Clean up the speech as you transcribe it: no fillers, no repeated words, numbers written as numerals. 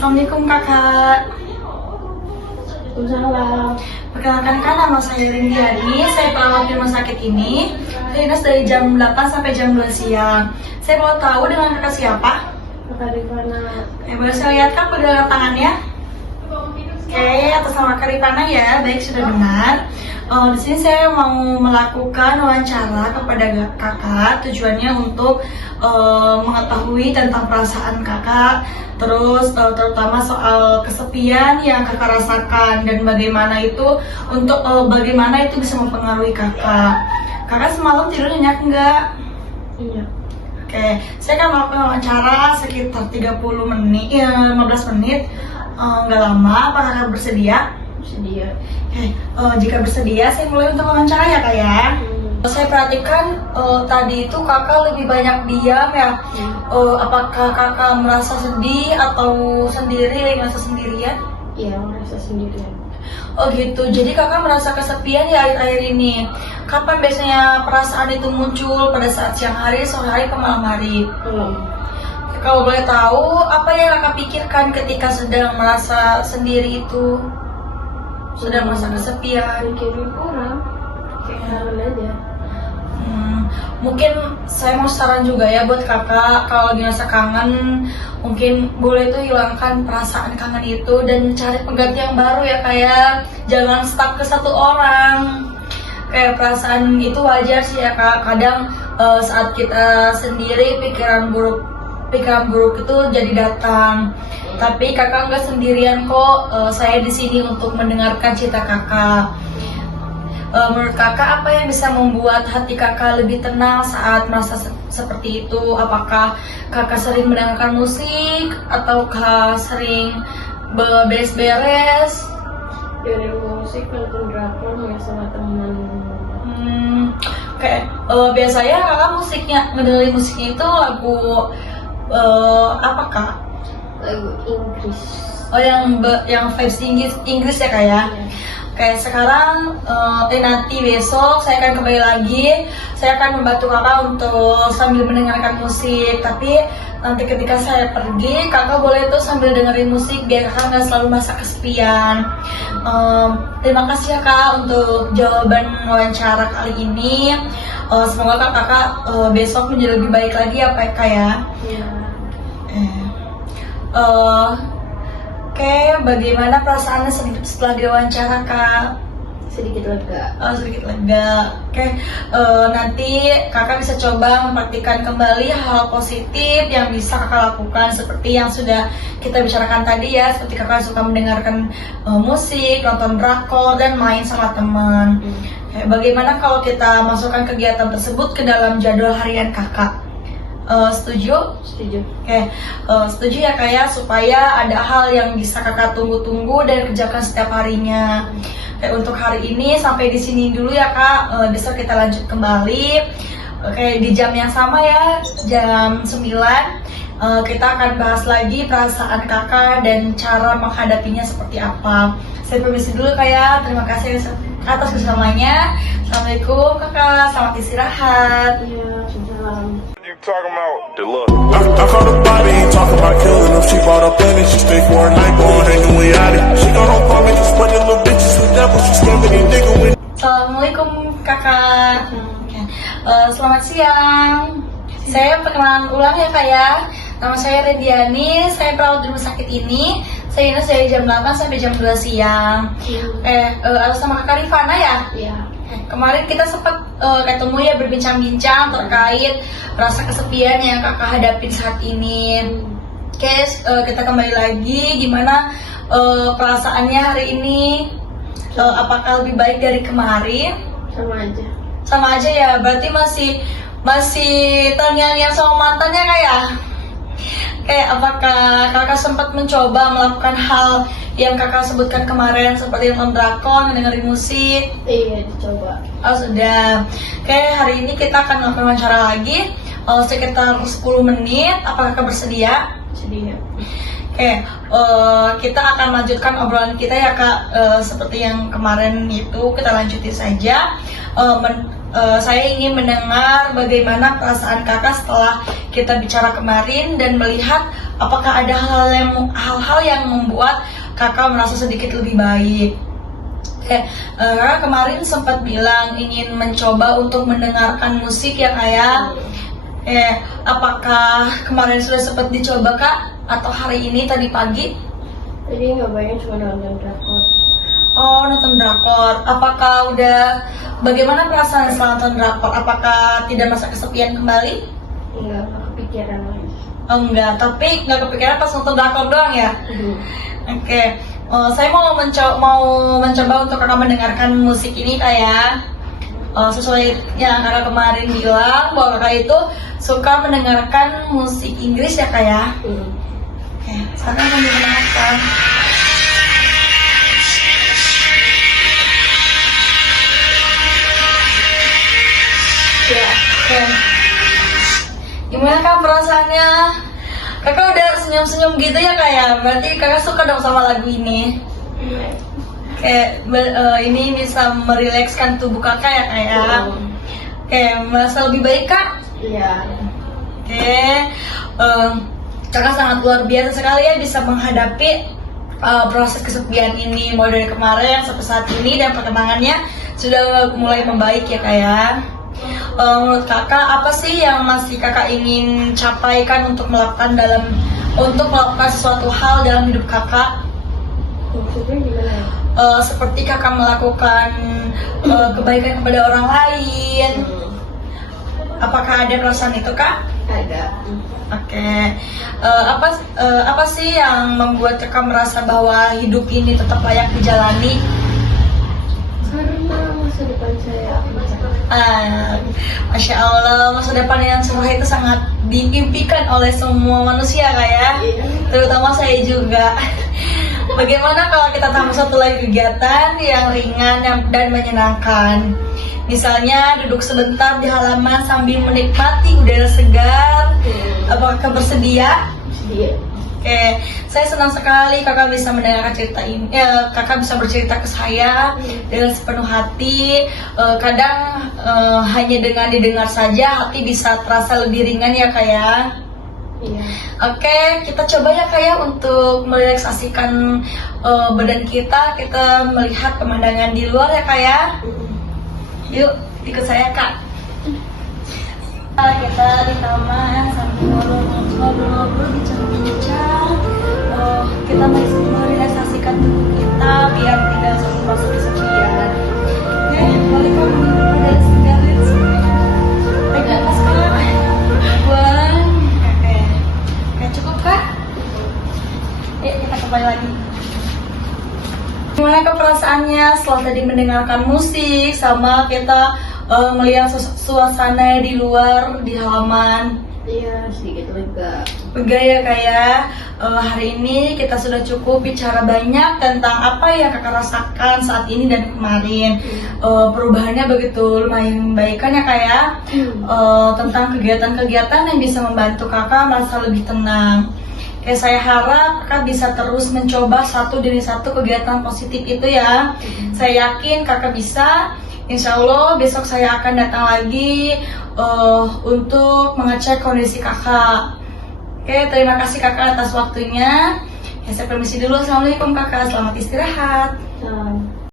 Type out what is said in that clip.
Assalamualaikum kakak. Waalaikumsalam. Perkenalkan nama saya Rendiani, saya perawat di rumah sakit ini. Saya dinas dari jam 8 sampai jam 2 siang. Saya mau tahu dengan kakak siapa? Kakak Rifana. Boleh saya lihat kak pegangan tangannya? Oke, atas nama Kak Rifana ya, baik sudah benar. Di sini saya mau melakukan wawancara kepada kakak. Tujuannya untuk mengetahui tentang perasaan kakak, terus terutama soal kesepian yang kakak rasakan dan bagaimana itu bisa mempengaruhi kakak. Kakak semalam tidur nyenyak enggak? Iya. Oke, saya akan melakukan wawancara sekitar 30 menit, 15 menit. Nggak lama, apakah kakak bersedia? Sedia. Oke, jika bersedia, saya mulai untuk wawancara ya kak ya. Saya perhatikan tadi itu kakak lebih banyak diam ya. Apakah kakak merasa sedih atau merasa sendirian? Iya, merasa sendirian. Oh gitu, jadi kakak merasa kesepian ya akhir-akhir ini. Kapan biasanya perasaan itu muncul? Pada saat siang hari, sore hari, atau malam hari? Kalau boleh tahu, apa yang kakak pikirkan ketika sedang merasa sendiri itu? Sedang merasa kesepian? Mikirin orang. Kangen aja. Mungkin saya mau saran juga ya buat kakak, kalau lagi merasa kangen, mungkin boleh tuh hilangkan perasaan kangen itu dan cari pengganti yang baru ya, kayak jangan stuck ke satu orang. Kayak perasaan itu wajar sih ya kak, kadang saat kita sendiri pikiran buruk itu jadi datang. Tapi kakak nggak sendirian kok. Saya di sini untuk mendengarkan cerita kakak. Menurut kakak apa yang bisa membuat hati kakak lebih tenang saat merasa seperti itu? Apakah kakak sering mendengarkan musik ataukah sering beres-beres? Dengerin musik, nonton drakor ya sama teman. Biasanya kakak ngedengerin musiknya itu lagu apa kak? Lagu Inggris. Oh yang vibes Inggris ya kak ya? Kayak sekarang nanti besok saya akan kembali lagi. Saya akan membantu kakak untuk sambil mendengarkan musik. Tapi nanti ketika saya pergi, kakak boleh tuh sambil dengerin musik biar kakak nggak selalu merasa kesepian. Terima kasih ya kak untuk jawaban wawancara kali ini. Semoga kakak besok menjadi lebih baik lagi ya kak ya. Iya. Oke, bagaimana perasaannya setelah diwawancara kak? Sedikit lega. Sedikit lega. Oke, nanti kakak bisa coba mempraktikkan kembali hal positif yang bisa kakak lakukan seperti yang sudah kita bicarakan tadi ya, seperti kakak suka mendengarkan musik, nonton drakor, dan main sama teman. Bagaimana kalau kita masukkan kegiatan tersebut ke dalam jadwal harian kakak? Setuju? Setuju. Oke, setuju ya kak ya, supaya ada hal yang bisa kakak tunggu-tunggu dan kerjakan setiap harinya. Untuk hari ini sampai di sini dulu ya kak. Besok kita lanjut kembali. Oke, di jam yang sama ya, jam 9. Kita akan bahas lagi perasaan kakak dan cara menghadapinya seperti apa. Saya permisi dulu kak ya. Terima kasih atas bersamanya. Assalamualaikum kakak, selamat istirahat. Iya, salam. Talking about the look. I called her Bobby, ain't talking about killing them. She bought a Bentley, she stay for a night, going hanging with Yachty. She got on Bobby, just bunch of little bitches who devil. She scamming these nigga with. Assalamualaikum kakak. Selamat siang. Saya perkenalan ulang ya kak ya. Nama saya Rendiani, saya perawat di rumah sakit ini. Saya dinas dari jam 8 sampai jam 2 siang. Atas nama kakak Rifana ya? Iya. Kemarin kita sempat ketemu ya, berbincang-bincang terkait rasa kesepian yang kakak hadapin saat ini. Oke, kita kembali lagi. Gimana perasaannya hari ini? Apakah lebih baik dari kemarin? Sama aja. Sama aja ya, berarti masih terngiang-ngiang sama mantannya kak ya? Kayak apakah kakak sempat mencoba melakukan hal yang kakak sebutkan kemarin seperti nonton drakor, dengerin musik? Iya, dicoba. Oh sudah. Oke, hari ini kita akan melakukan wawancara lagi sekitar 10 menit. Apakah kakak bersedia? Sedia. Oke, kita akan lanjutkan obrolan kita ya kak. Seperti yang kemarin itu kita lanjutin saja. Saya ingin mendengar bagaimana perasaan kakak setelah kita bicara kemarin dan melihat apakah ada hal-hal yang membuat kakak merasa sedikit lebih baik? Kakak kemarin sempat bilang ingin mencoba untuk mendengarkan musik ya kak ya. Apakah kemarin sudah sempat dicoba kak? Atau hari ini tadi pagi? Tadi nggak banyak, cuma nonton drakor. Oh, nonton drakor. Apakah udah bagaimana perasaan setelah nonton drakor? Apakah tidak merasa kesepian kembali? Nggak kepikiran lagi. Oh enggak, tapi nggak kepikiran pas nonton drakor doang ya? Oke. Saya mau mencoba untuk kakak mendengarkan musik ini kayak sesuai yang kakak kemarin bilang bahwa kakak itu suka mendengarkan musik Inggris ya kak ya? Oke, sekarang kami mendengarkan. Ya. Oke. Gimana kak perasaannya? Kakak udah senyum-senyum gitu ya kak ya? Berarti kakak suka dong sama lagu ini. Kayak ini bisa merilekskan tubuh kakak ya kak ya? Oke, merasa lebih baik kak? Iya. Oke, kakak sangat luar biasa sekali ya bisa menghadapi proses kesepian ini mulai dari kemarin sampai saat ini dan perkembangannya sudah mulai membaik ya kak ya. Menurut kakak apa sih yang masih kakak ingin capaikan untuk melakukan sesuatu hal dalam hidup kakak? Maksudnya gimana ya? Seperti kakak melakukan kebaikan kepada orang lain. Apakah ada perasaan itu kak? Ada. Oke. Apa sih yang membuat kakak merasa bahwa hidup ini tetap layak dijalani? Karena masa depan saya Masya Allah, masa depan yang cerah itu sangat diimpikan oleh semua manusia kak ya, terutama saya juga. Bagaimana kalau kita tambah satu lagi kegiatan yang ringan dan menyenangkan? Misalnya duduk sebentar di halaman sambil menikmati udara segar. Apakah bersedia? Iya. Oke, saya senang sekali kakak bisa mendengarkan cerita ini. Kakak bisa bercerita ke saya dengan sepenuh hati. Kadang hanya dengan didengar saja hati bisa terasa lebih ringan ya kak ya. Iya. Oke, kita coba ya kak ya untuk merelaksasikan badan kita. Kita melihat pemandangan di luar ya kak ya. Yuk, ikut saya kak. Kita di taman sambil ngobrol-ngobrol, bincang-bincang. Kita merelaksasikan tubuh kita biar tidak selalu merasa kesepian. Oke, balik kamu pada segarit. Pegang pas kak. Buang. Oke, cukup kak. Yuk kita kembali lagi. Gimana kak perasaannya setelah tadi mendengarkan musik sama kita melihat suasana di luar di halaman? Iya, sedikit lega. Lega ya kak ya. Hari ini kita sudah cukup bicara banyak tentang apa yang kakak rasakan saat ini dan kemarin. Perubahannya begitu lumayan baik kan ya kak ya. Tentang kegiatan-kegiatan yang bisa membantu kakak merasa lebih tenang. Saya harap kakak bisa terus mencoba satu demi satu kegiatan positif itu ya. Saya yakin kakak bisa. Insya Allah besok saya akan datang lagi untuk mengecek kondisi kakak. Oke, terima kasih kakak atas waktunya. Saya permisi dulu. Assalamualaikum kakak, selamat istirahat. Salam.